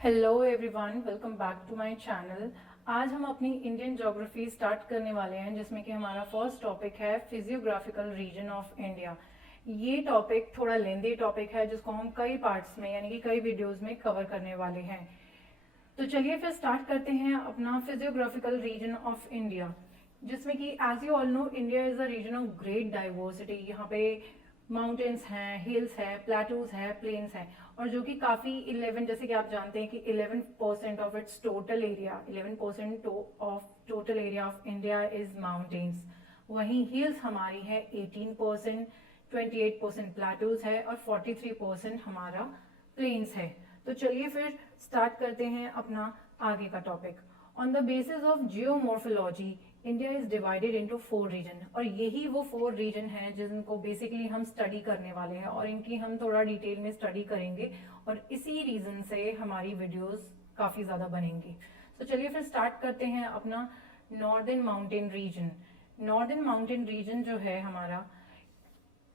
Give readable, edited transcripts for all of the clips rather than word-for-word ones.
Hello everyone, welcome back to my channel. आज हम अपनी इंडियन ज्योग्राफी स्टार्ट करने वाले हैं, जिसमें कि हमारा फर्स्ट टॉपिक है फिजियोग्राफिकल रीजन ऑफ इंडिया। ये टॉपिक थोड़ा लेंदी टॉपिक है, जिसको हम कई पार्ट्स में यानी कि कई वीडियोस में कवर करने वाले हैं। तो चलिए फिर स्टार्ट करते हैं अपना फिजियोग्राफिकल रीजन ऑफ इंडिया, जिसमें कि as you all know India is a region of great diversity. यहाँ पे माउंटेन्स हैं, हिल्स है, प्लेटूज है, प्लेन्स हैं, और जो कि काफ़ी 11, जैसे कि आप जानते हैं कि 11% of its total area, 11% of total area of India is mountains. वहीं हिल्स हमारी है 18%, 28% प्लेटूज है और 43% हमारा प्लेन्स है। तो चलिए फिर स्टार्ट करते हैं अपना आगे का topic. On the basis of geomorphology India is divided into 4 region, और यही वो 4 रीजन हैं जिनको बेसिकली हम स्टडी करने वाले हैं, और इनकी हम थोड़ा डिटेल में स्टडी करेंगे, और इसी रीजन से हमारी वीडियोस काफ़ी ज़्यादा बनेंगी। तो चलिए फिर स्टार्ट करते हैं अपना northern mountain reason. Northern mountain reason जो है हमारा,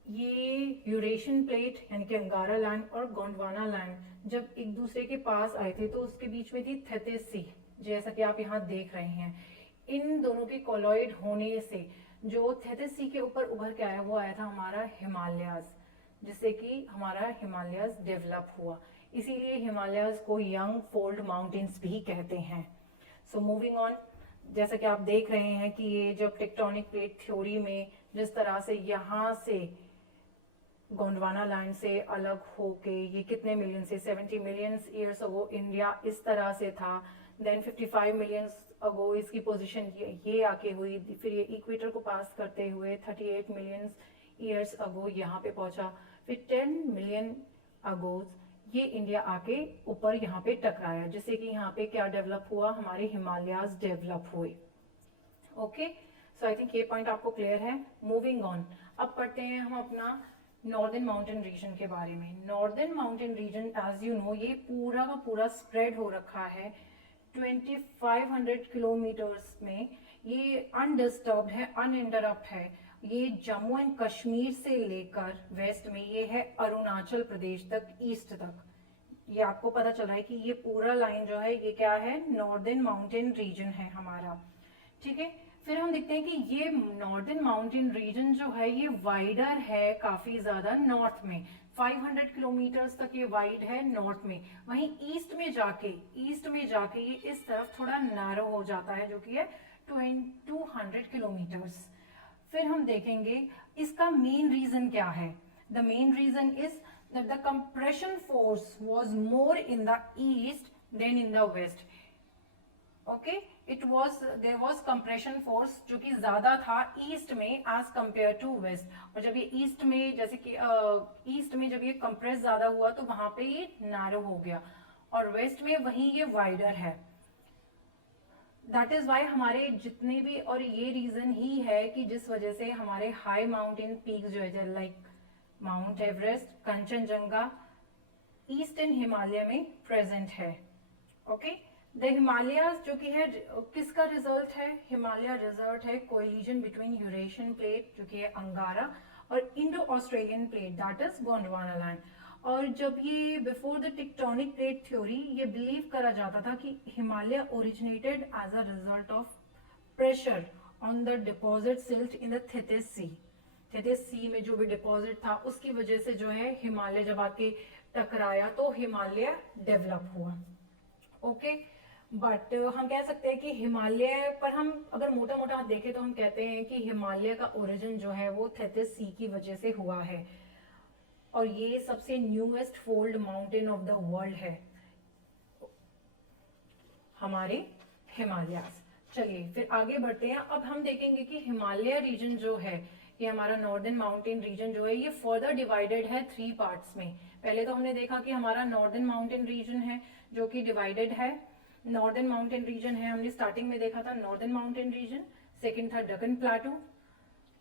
ये यूरेशियन प्लेट यानी कि अंगारा लैंड और गोंडवाना लैंड जब एक दूसरे के पास आए थे, तो उसके बीच में थी थेथिस सी, जैसा कि आप यहाँ देख रहे हैं। इन दोनों के कोलॉइड होने से जो थेथिस सी के ऊपर उभर के आया, वो आया था हमारा हिमालयाज, जिससे कि हमारा हिमालयाज डेवलप हुआ। इसीलिए हिमालयाज को यंग फोल्ड माउंटेन्स भी कहते हैं। सो मूविंग ऑन, जैसा कि आप देख रहे हैं कि ये जब टेक्टोनिक प्लेट थ्योरी में जिस तरह से यहाँ से गोंडवाना लैंड से अलग होके ये कितने मिलियन से 70 मिलियन ईयर्स अगो इंडिया इस तरह से था, देन 55 मिलियन अगो इसकी पोजीशन ये आके हुई, फिर ये इक्वेटर को पास करते हुए 38 मिलियन ईयर्स अगो यहाँ पे पहुंचा, फिर 10 मिलियन अगो ये इंडिया आके ऊपर यहाँ पे टकराया, जिससे कि यहाँ पे क्या डेवलप हुआ, हमारे हिमालयाज डेवलप हुए। ओके, सो आई थिंक ये पॉइंट आपको क्लियर है। मूविंग ऑन, अब पढ़ते हैं हम अपना नॉर्दर्न माउंटेन रीजन के बारे में। Northern mountain region as you know ये पूरा का पूरा स्प्रेड हो रखा है 2500 किलोमीटर्स में। ये अनडिस्टर्ब्ड है, अनइंटरप्ट है। ये जम्मू एंड कश्मीर से लेकर वेस्ट में ये है अरुणाचल प्रदेश तक, ईस्ट तक। ये आपको पता चल रहा है कि ये पूरा लाइन जो है ये क्या है, नॉर्दर्न माउंटेन रीजन है हमारा। ठीक है, फिर हम देखते हैं कि ये नॉर्दर्न माउंटेन रीजन जो है ये वाइडर है काफी ज्यादा नॉर्थ में, 500 किलोमीटर्स तक ये वाइड है नॉर्थ में। वहीं ईस्ट में जाके ये इस तरफ थोड़ा नैरो हो जाता है, जो कि है 200 किलोमीटर्स। फिर हम देखेंगे इसका मेन रीजन क्या है। The main region is that the compression force was more in the east than in the west. Okay, there was compression force जो कि ज्यादा था ईस्ट में एज कंपेयर टू वेस्ट। और जब ये ईस्ट में, जैसे कि ईस्ट में जब ये कंप्रेस ज्यादा हुआ तो वहां पे ये नैरो हो गया, और वेस्ट में वहीं ये वाइडर है। दैट इज वाई हमारे जितने भी, और ये रीजन ही है कि जिस वजह से हमारे हाई माउंटेन पीक जो है like mount Everest, Kanchenjunga eastern Himalaya में प्रेजेंट है। ओके, द हिमालयाज जो कि है किसका रिजल्ट है, हिमालय रिजल्ट है कोलिजन बिटवीन यूरेशियन प्लेट जो कि है अंगारा और Indo Australian plate that is Gondwana land. और जब ये before the tectonic plate theory ये बिलीव करा जाता था कि Himalaya originated as a result of pressure on the deposit silt in the Tethys sea. Tethys sea में जो भी डिपॉजिट था उसकी वजह से जो है हिमालय जब आके टकराया तो हिमालय डेवलप हुआ। ओके, बट हम कह सकते हैं कि हिमालय पर हम अगर मोटा मोटा देखें तो हम कहते हैं कि हिमालय का ओरिजिन जो है वो थेथिस सी की वजह से हुआ है, और ये सबसे newest fold mountain of the world है हमारे हिमालयाज। चलिए फिर आगे बढ़ते हैं। अब हम देखेंगे कि हिमालय रीजन जो है, ये हमारा नॉर्दर्न माउंटेन रीजन जो है ये फर्दर डिवाइडेड है 3 पार्ट्स में। पहले तो हमने देखा कि हमारा नॉर्दर्न माउंटेन रीजन है जो कि डिवाइडेड है। नॉर्दर्न माउंटेन रीजन है, हमने स्टार्टिंग में देखा था नॉर्दर्न माउंटेन रीजन, सेकंड था डकन प्लेटू,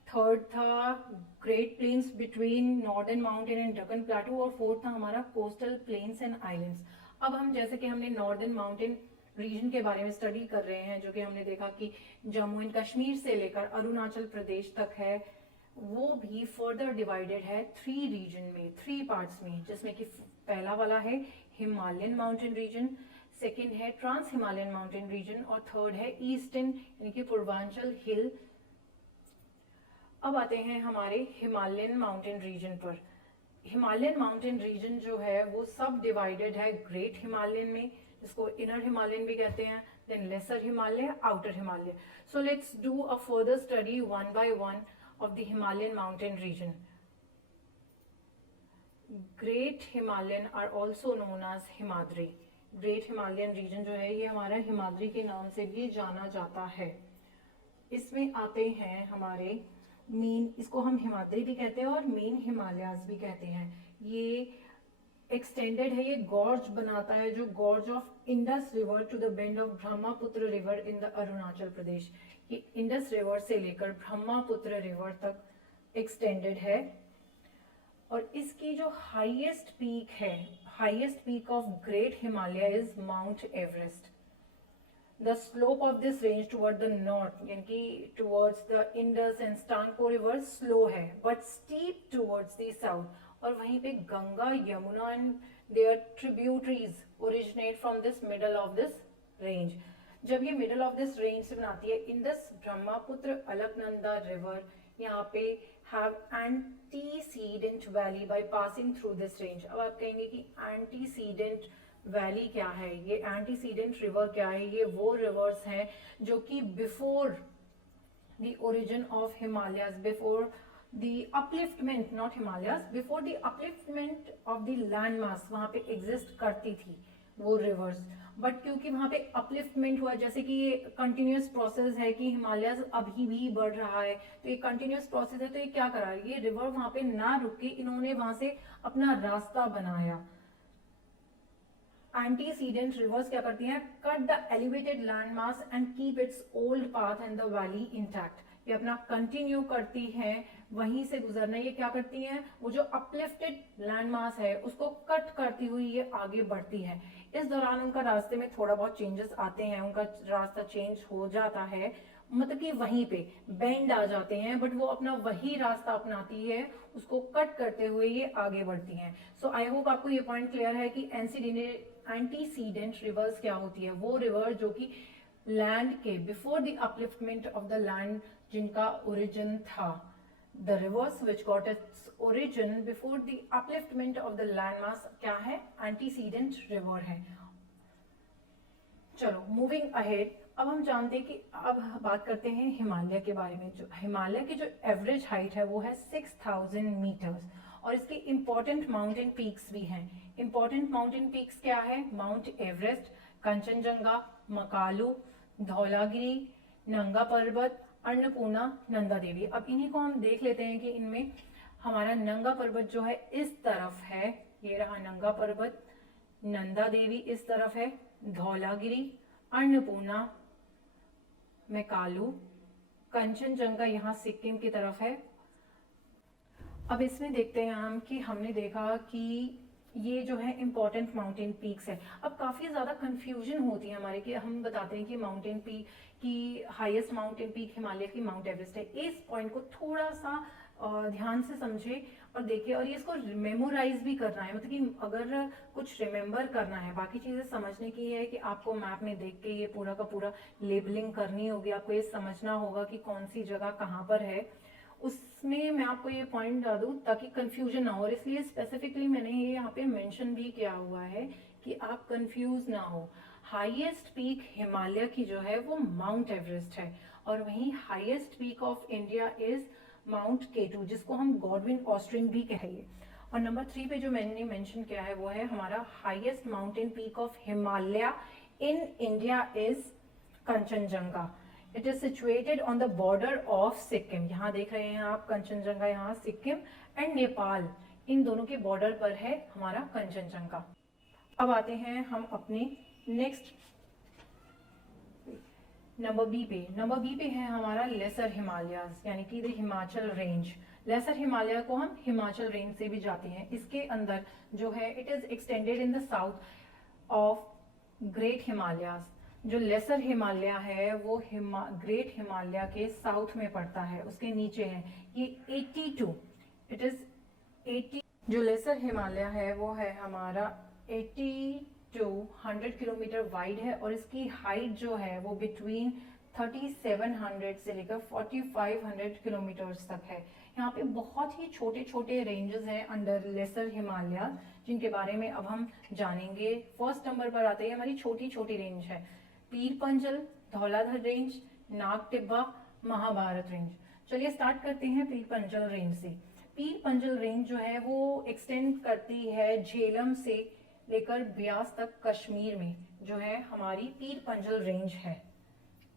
थर्ड था great plains between northern mountain and Deccan plateau, और फोर्थ था हमारा कोस्टल प्लेन्स एंड आइलैंड्स। अब हम जैसे कि हमने नॉर्दर्न माउंटेन रीजन के बारे में स्टडी कर रहे हैं, जो कि हमने देखा कि जम्मू एंड कश्मीर से लेकर अरुणाचल प्रदेश तक है, वो भी फर्दर डिवाइडेड है 3 रीजन में, 3 पार्ट्स में, जिसमें कि पहला वाला है हिमालयन माउंटेन रीजन, सेकंड है ट्रांस हिमालयन माउंटेन रीजन और थर्ड है ईस्टर्न यानी कि पूर्वांचल हिल। अब आते हैं हमारे हिमालयन माउंटेन रीजन पर। हिमालयन माउंटेन रीजन जो है वो सब डिवाइडेड है ग्रेट हिमालयन में, जिसको इनर हिमालयन भी कहते हैं, then lesser Himalaya, outer Himalaya. So let's do a further study one by one of the Himalayan mountain region. Great Himalayan are also known as Himadri. Great Himalayan region जो है ये हमारा हिमाद्री के नाम से भी जाना जाता है। इसमें आते हैं हमारे मेन, इसको हम हिमाद्री भी कहते हैं और मेन हिमालयाज भी कहते हैं। ये एक्सटेंडेड है, ये गॉर्ज बनाता है, जो gorge of Indus river to the bend of Brahmaputra river in the Arunachal Pradesh. ये इंडस रिवर से लेकर ब्रह्मपुत्र रिवर तक एक्सटेंडेड है। और इसकी जो हाईएस्ट पीक है, highest peak of great Himalaya is mount Everest. The slope of this range toward the north, यानी कि towards the Indus and Stanko rivers slow है, but steep towards the south. और वहीं पे Ganga, Yamuna and their tributaries originate from this middle of this range. जब ये middle of this range से बनाती है, इंडस, ब्रह्मपुत्र, अलकनंदा river यहाँ पे have antecedent valley by passing through this range. अब आप कहेंगे कि antecedent वैली क्या है, ये एंटीसीडेंट रिवर क्या है? ये वो रिवर्स हैं जो कि before the origin of Himalayas, before the upliftment, not Himalayas, before the upliftment of the land mass वहां पे एग्जिस्ट करती थी वो रिवर्स। बट क्योंकि वहां पे अपलिफ्टमेंट हुआ, जैसे कि ये कंटिन्यूस प्रोसेस है कि हिमालयाज अभी भी बढ़ रहा है, तो ये कंटिन्यूस प्रोसेस है, तो ये क्या करा, ये रिवर वहां पे ना रुक के इन्होंने वहां से अपना रास्ता बनाया। एंटीसीडेंट रिवर्स क्या करती हैं? Cut the elevated land mass and keep its old path and the valley intact. ये अपना कंटिन्यू करती हैं, वहीं से गुजरना। ये क्या करती हैं? वो जो अपलिफ्टेड लैंड मास है उसको कट करती हुई ये आगे बढ़ती है। इस दौरान उनका रास्ते में थोड़ा बहुत चेंजेस आते हैं, उनका रास्ता चेंज हो जाता है, मतलब कि वहीं पे बेंड आ जाते हैं, बट वो अपना वही रास्ता अपनाती है, उसको कट करते हुए ये आगे बढ़ती हैं। सो आई होप आपको ये पॉइंट क्लियर है कि एंटीसीडेंट रिवर्स क्या होती है। वो रिवर जो कि लैंड के before the upliftment of the land जिनका ओरिजिन था, the reverse which got its origin before the upliftment of the land mass क्या है? एंटीसीडेंट रिवर है। चलो मूविंग अहेड, अब हम जानते हैं कि अब बात करते हैं हिमालय के बारे में। जो हिमालय की जो एवरेज हाइट है वो है 6000 मीटर्स और इसके इंपॉर्टेंट माउंटेन पीक्स भी हैं। इंपॉर्टेंट माउंटेन पीक्स क्या है? माउंट एवरेस्ट, कंचनजंगा, मकालू, धौलागिरी, नंगा पर्वत, अन्नपूर्णा, नंदा देवी। अब इन्हीं को हम देख लेते हैं कि इनमें हमारा नंगा पर्वत जो है इस तरफ है, ये रहा नंगा पर्वत, नंदा देवी इस तरफ है, धौलागिरी, अन्नपूर्णा, मैकालू, कंचनजंगा यहाँ सिक्किम की तरफ है। अब इसमें देखते हैं हम कि हमने देखा कि ये जो है इंपॉर्टेंट माउंटेन पीक्स है। अब काफ़ी ज़्यादा कंफ्यूजन होती है हमारे कि हम बताते हैं कि माउंटेन पीक की हाईएस्ट माउंटेन पीक हिमालय की माउंट एवरेस्ट है। इस पॉइंट को थोड़ा सा ध्यान से समझे और देखिए, और ये इसको मेमोराइज भी करना है, मतलब कि अगर कुछ रिमेम्बर करना है, बाकी चीज़ें समझने की है कि आपको मैप में देख के ये पूरा का पूरा लेबलिंग करनी होगी, आपको ये समझना होगा कि कौन सी जगह कहाँ पर है। उसमें मैं आपको ये पॉइंट बता दूं ताकि कंफ्यूजन ना हो, और इसलिए स्पेसिफिकली मैंने ये यहाँ पे मेंशन भी किया हुआ है कि आप कंफ्यूज ना हो। हाईएस्ट पीक हिमालय की जो है वो माउंट एवरेस्ट है, और वहीं highest peak of India is mount K two, जिसको हम गॉडविन ऑस्ट्रिन भी कहेंगे। और नंबर 3 पे जो मैंने मेंशन किया है वो है हमारा highest mountain peak of Himalaya in India is Kanchenjunga. It is situated on the border of Sikkim. यहाँ देख रहे हैं आप कंचनजंगा, यहाँ सिक्किम एंड नेपाल, इन दोनों के बॉर्डर पर है हमारा कंचनजंगा। अब आते हैं हम अपने नेक्स्ट नंबर बी पे। नंबर बी पे है हमारा लेसर हिमालयाज, यानी कि the Himachal range. Lesser Himalaya को हम हिमाचल रेंज से भी जाते हैं। इसके अंदर जो है it is extended in the south of great Himalayas. जो लेसर हिमालय है वो ग्रेट हिमालय के साउथ में पड़ता है, उसके नीचे है ये 82, इट इज 80। जो लेसर हिमालय है वो है हमारा 82 टू 100 किलोमीटर वाइड है और इसकी हाइट जो है वो बिटवीन 3700 से लेकर 4500 किलोमीटर्स तक है। यहाँ पे बहुत ही छोटे छोटे रेंजेस हैं अंडर लेसर हिमालय, जिनके बारे में अब हम जानेंगे। फर्स्ट नंबर पर आते हैं हमारी छोटी छोटी रेंज है पीर पंजल, धौलाधर रेंज, नाग टिब्बा, महाभारत रेंज। चलिए स्टार्ट करते हैं पीर पंजल रेंज से। पीर पंजल रेंज जो है वो एक्सटेंड करती है झेलम से लेकर ब्यास तक कश्मीर में जो है हमारी पीर पंजल रेंज है।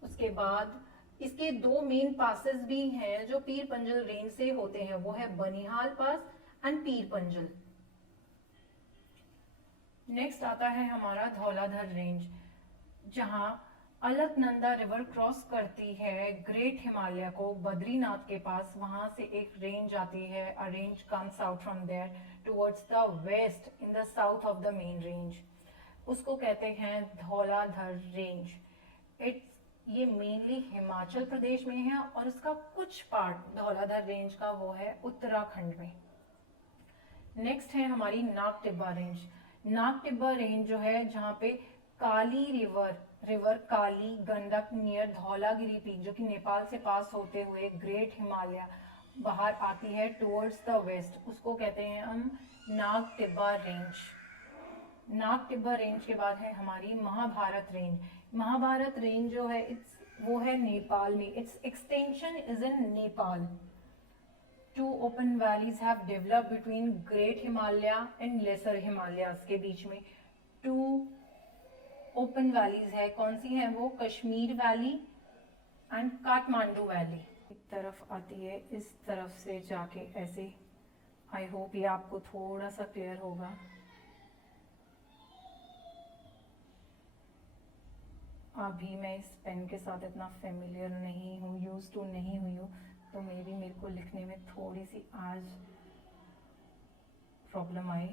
उसके बाद इसके दो मेन पासेस भी हैं जो पीर पंजल रेंज से होते हैं, वो है बनिहाल पास एंड पीर पंजल। नेक्स्ट आता है हमारा धौलाधर रेंज, जहां अलकनंदा रिवर क्रॉस करती है ग्रेट हिमालय को बद्रीनाथ के पास। वहां से एक रेंज आती है, a range comes out from there towards the west in the south of the main range, उसको कहते हैं धौलाधर रेंज। ये मेनली हिमाचल प्रदेश में है और उसका कुछ पार्ट धौलाधर रेंज का वो है उत्तराखंड में। नेक्स्ट है हमारी नाग टिब्बा रेंज। नाग टिब्बा रेंज जो है जहाँ पे काली रिवर काली गंडक नियर धौलागिरी पीक जो कि नेपाल से पास होते हुए ग्रेट हिमालय बाहर आती है टुवर्ड्स द वेस्ट, उसको कहते हैं हम नाग टिब्बा रेंज। नाग टिब्बा रेंज के बाद है हमारी महाभारत रेंज। महाभारत रेंज जो है वो है नेपाल में, its extension is in Nepal. Two open valleys have developed between great Himalaya and lesser Himalayas के बीच में टू ओपन वैलीज है। कौन सी है वो? Kashmir valley and Kathmandu valley. एक तरफ आती है इस तरफ से जाके ऐसे। आई होप ये आपको थोड़ा सा क्लियर होगा। अभी मैं इस पेन के साथ इतना फेमिलियर नहीं हूँ, यूज टू नहीं हुई हूँ, तो मे बी मेरे को लिखने में थोड़ी सी आज प्रॉब्लम आई।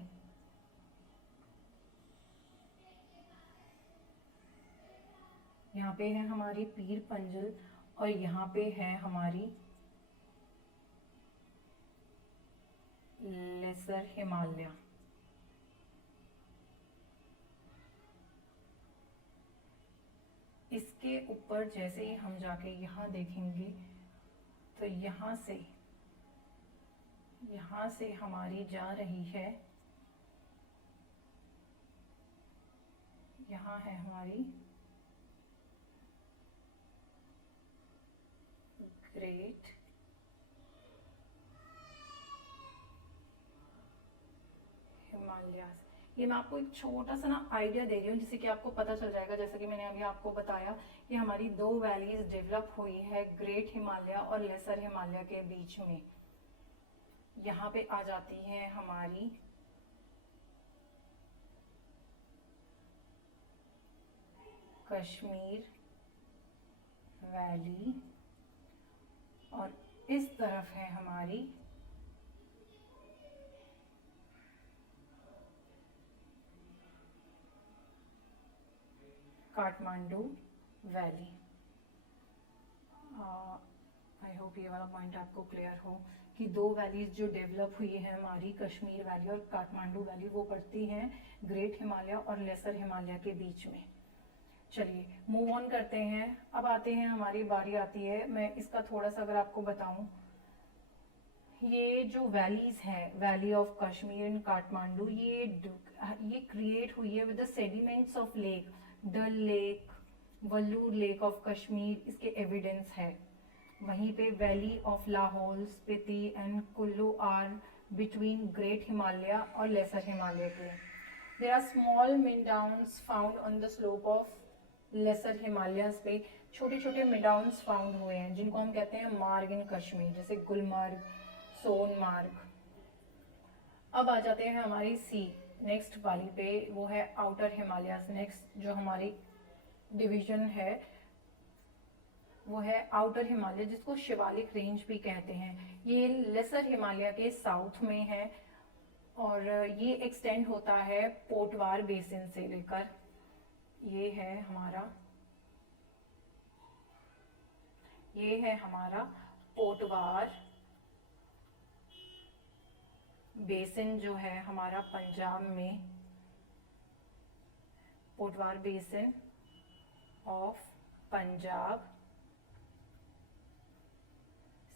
यहाँ पे है हमारी पीर पंजल और यहाँ पे है हमारी लेसर हिमालय। इसके ऊपर जैसे ही हम जाके यहाँ देखेंगे तो यहाँ से हमारी जा रही है, यहाँ है हमारी ग्रेट हिमालयाज। ये मैं आपको एक छोटा सा ना आइडिया दे रही हूँ जिससे कि आपको पता चल जाएगा। जैसा कि मैंने अभी आपको बताया कि हमारी दो वैलीज डेवलप हुई है ग्रेट हिमालय और लेसर हिमालय के बीच में। यहाँ पे आ जाती है हमारी कश्मीर वैली और इस तरफ है हमारी काठमांडू वैली। आई होप ये वाला पॉइंट आपको क्लियर हो कि दो वैलीज जो डेवलप हुई है हमारी कश्मीर वैली और काठमांडू वैली, वो पड़ती हैं ग्रेट हिमालय और लेसर हिमालय के बीच में। चलिए मूव ऑन करते हैं। अब आते हैं, हमारी बारी आती है, मैं इसका थोड़ा सा अगर आपको बताऊं, ये जो वैलीज है valley of Kashmir and Kathmandu, ये क्रिएट हुई है with the sediments of lake, Dal lake, Wular lake of Kashmir, इसके एविडेंस है। वहीं पे valley of Lahaul, Spiti and Kullu are between great Himalaya और लेसर हिमालय के। There are small meadows found on the slope of lesser Himalayas पे छोटे छोटे मिडाउन्स फाउंड हुए हैं जिनको हम कहते हैं मार्ग इन कश्मीर, जैसे गुलमर्ग, सोनमार्ग। अब आ जाते हैं हमारी नेक्स्ट वाली पे, वो है आउटर हिमालयाज। नेक्स्ट जो हमारी डिवीजन है वो है आउटर हिमालय, जिसको शिवालिक रेंज भी कहते हैं। ये लेसर हिमालय के साउथ में है और ये एक्सटेंड होता है पोटवार बेसिन से लेकर, ये है हमारा पोटवार बेसिन जो है हमारा पंजाब में पोटवार बेसिन ऑफ पंजाब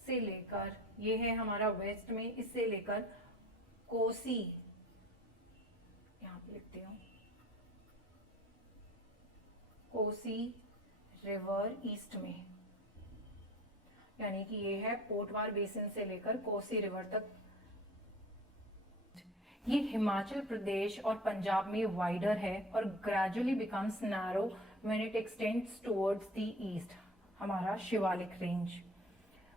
से लेकर, ये है हमारा वेस्ट में, इससे लेकर कोसी, यहाँ पे लिखती हूँ, कोसी रिवर ईस्ट में, यानी कि ये है पोटवार बेसिन से लेकर कोसी रिवर तक। ये हिमाचल प्रदेश और पंजाब में वाइडर है और gradually becomes narrow when it extends towards the east, हमारा शिवालिक रेंज।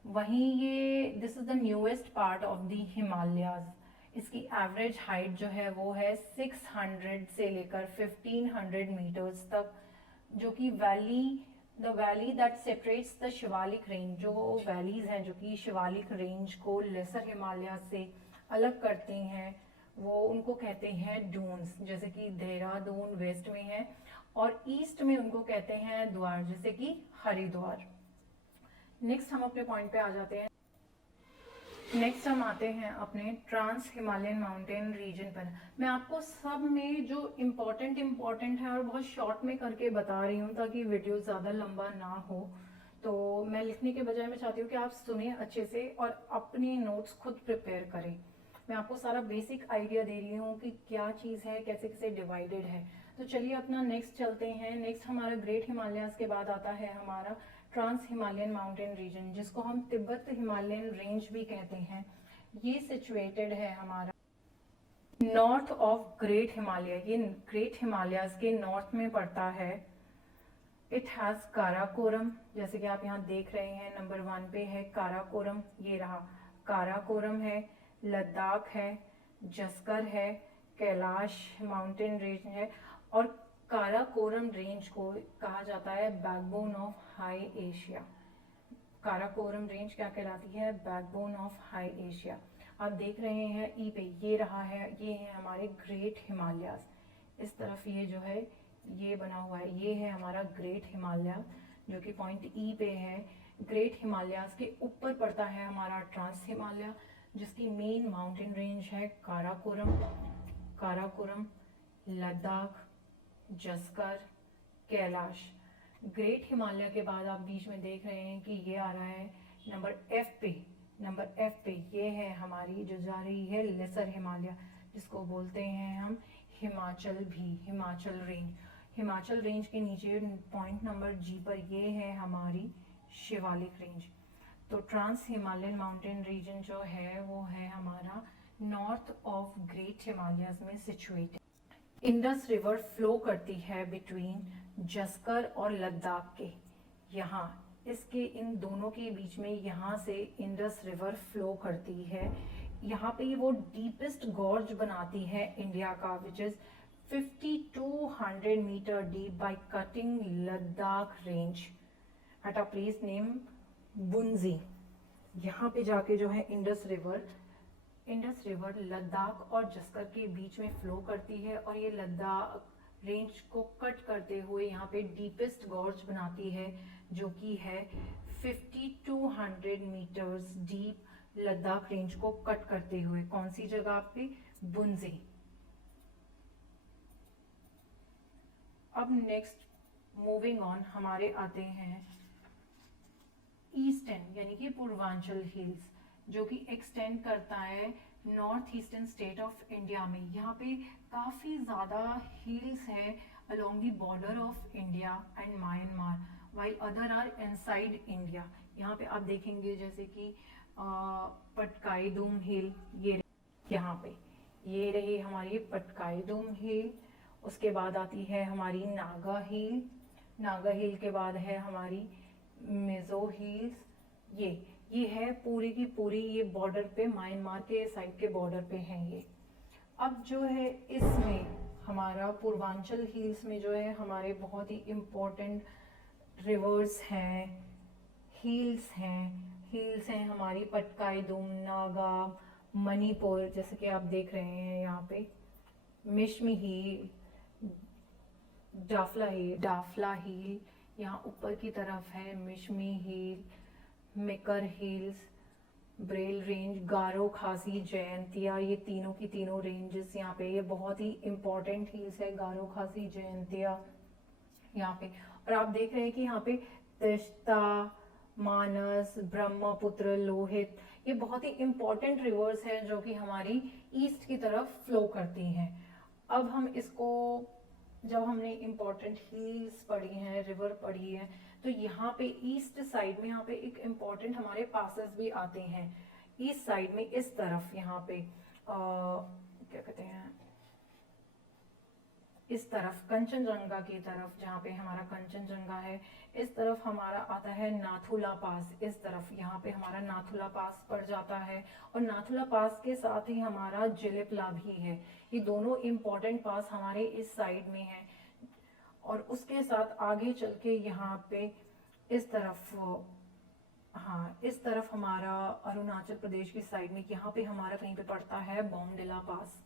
वहीं ये this is the newest part of the Himalayas. इसकी एवरेज हाइट जो है वो है 600 से लेकर 1500 मीटर्स तक, जो कि the valley that separates the Shivalik range, जो वैलीज हैं जो कि शिवालिक रेंज को लेसर हिमालय से अलग करती हैं, वो उनको कहते हैं डून्स, जैसे कि देहरादून वेस्ट में है, और ईस्ट में उनको कहते हैं द्वार, जैसे कि हरिद्वार। नेक्स्ट हम अपने पॉइंट पे आ जाते हैं। नेक्स्ट हम आते हैं अपने ट्रांस हिमालयन माउंटेन रीजन पर। मैं आपको सब में जो इम्पोर्टेंट है और बहुत शॉर्ट में करके बता रही हूँ ताकि वीडियो ज़्यादा लंबा ना हो, तो मैं लिखने के बजाय मैं चाहती हूँ कि आप सुने अच्छे से और अपने नोट्स खुद प्रिपेयर करें। मैं आपको सारा बेसिक आइडिया दे रही हूँ कि क्या चीज़ है, कैसे कैसे डिवाइडेड है। तो चलिए अपना नेक्स्ट चलते हैं। नेक्स्ट हमारा ग्रेट हिमालयाज के बाद आता है हमारा ट्रांस हिमालयन माउंटेन रीजन, जिसको हम तिब्बत हिमालयन रेंज भी कहते हैं। ये सिचुएटेड है हमारा नॉर्थ ऑफ ग्रेट हिमालय, ये ग्रेट हिमालयाज के नॉर्थ में पड़ता है। इट हैज काराकोरम, जैसे कि आप यहाँ देख रहे हैं, नंबर 1 पे है काराकोरम, ये रहा काराकोरम है, लद्दाख है, जस्कर है, कैलाश माउंटेन रेंज है, और काराकोरम रेंज को कहा जाता है backbone of high Asia. Karakoram range क्या कहलाती है? Backbone of high Asia. आप देख रहे हैं ई पे, ये रहा है, ये है हमारे ग्रेट हिमालयाज। इस तरफ ये जो है ये बना हुआ है, ये है हमारा ग्रेट हिमालय जो कि पॉइंट ई पे है। ग्रेट हिमालयाज के ऊपर पड़ता है हमारा ट्रांस हिमालय, जिसकी मेन माउंटेन रेंज है काराकोरम, लद्दाख, जस्कर, कैलाश। ग्रेट हिमालय के बाद आप बीच में देख रहे हैं कि ये आ रहा है नंबर एफ पे ये है हमारी जो जा रही है लेसर हिमालय, जिसको बोलते हैं हम हिमाचल रेंज। हिमाचल रेंज के नीचे पॉइंट नंबर जी पर ये है हमारी शिवालिक रेंज। तो ट्रांस हिमालयन माउंटेन रीजन जो है वो है हमारा नॉर्थ ऑफ ग्रेट हिमालयाज में सिचुएटेड। इंडस रिवर फ्लो करती है बिटवीन जस्कर और लद्दाख के, यहाँ इसके इन दोनों के बीच में यहाँ से इंडस रिवर फ्लो करती है। यहाँ पे वो डीपेस्ट गॉर्ज बनाती है इंडिया का, which is 5200 metre deep by cutting Ladakh range at a place name Bunji. यहाँ पे जाके जो है इंडस रिवर लद्दाख और जस्कर के बीच में फ्लो करती है, और ये लद्दाख रेंज को कट करते हुए यहाँ पे डीपेस्ट गॉर्ज बनाती है, जो कि है 5200 मीटर्स डीप लद्दाख रेंज को कट करते हुए। कौन सी जगह पे? बुंजी। अब नेक्स्ट मूविंग ऑन हमारे आते हैं ईस्टर्न यानी कि पूर्वांचल हिल्स, जो कि एक्सटेंड करता है north eastern state of India में। यहाँ पे काफ़ी ज़्यादा हिल्स है along the border of India and Myanmar, while other are inside India. यहाँ पे आप देखेंगे जैसे कि पटकाईदुम हिल, ये यहाँ पे ये रही हमारी पटकाईदुम हिल। उसके बाद आती है हमारी नागा हिल के बाद है हमारी मिजो हिल्स। ये है पूरी की पूरी, ये बॉर्डर पे म्यांमार के साइड के बॉर्डर पे है ये। अब जो है इसमें हमारा पूर्वांचल हिल्स में जो है हमारे बहुत ही इम्पोर्टेंट रिवर्स हैं, हिल्स हैं हमारी पटकाईदुम, नागा, मणिपुर, जैसे कि आप देख रहे हैं यहाँ पे मिशमी हिल, डाफला हिल यहाँ ऊपर की तरफ है, मिशमी हिल, मेकर हिल्स, ब्रेल रेंज, गारो, खासी, जयंतिया, ये तीनों की तीनों रेंजेस यहाँ पे, ये बहुत ही इंपॉर्टेंट हिल्स है, गारो, खासी, जयंतिया यहाँ पे। और आप देख रहे हैं कि यहाँ पे तीस्ता, मानस, ब्रह्मपुत्र, लोहित, ये बहुत ही इंपॉर्टेंट रिवर्स हैं जो कि हमारी ईस्ट की तरफ फ्लो करती हैं। अब हम इसको, जब हमने इम्पोर्टेंट हिल्स पढ़ी हैं, रिवर पढ़ी है, तो यहाँ पे ईस्ट साइड में यहाँ पे एक इम्पोर्टेंट हमारे पासेस भी आते हैं। ईस्ट साइड में इस तरफ यहाँ पे क्या कहते हैं, इस तरफ कंचनजंगा की तरफ, जहाँ पे हमारा कंचनजंगा है, इस तरफ हमारा आता है नाथुला पास। इस तरफ यहाँ पे हमारा नाथुला पास पड़ जाता है, और नाथुला पास के साथ ही हमारा जिलिपला भी है। ये दोनों इम्पोर्टेंट पास हमारे इस साइड में है। और उसके साथ आगे चल के यहाँ पे इस तरफ, हाँ, इस तरफ हमारा अरुणाचल प्रदेश की साइड में यहाँ पे हमारा कहीं पे पड़ता है बॉमडिला पास।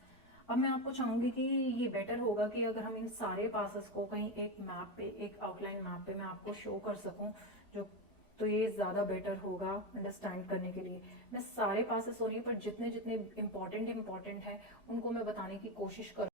अब मैं आपको चाहूंगी कि ये बेटर होगा कि अगर हम इन सारे पासेस को कहीं एक मैप पे, एक आउटलाइन मैप पे मैं आपको शो कर सकूं, जो तो ये ज़्यादा बेटर होगा अंडरस्टैंड करने के लिए। मैं सारे पासेस हो रही है, पर जितने जितने इम्पोर्टेंट है उनको मैं बताने की कोशिश कर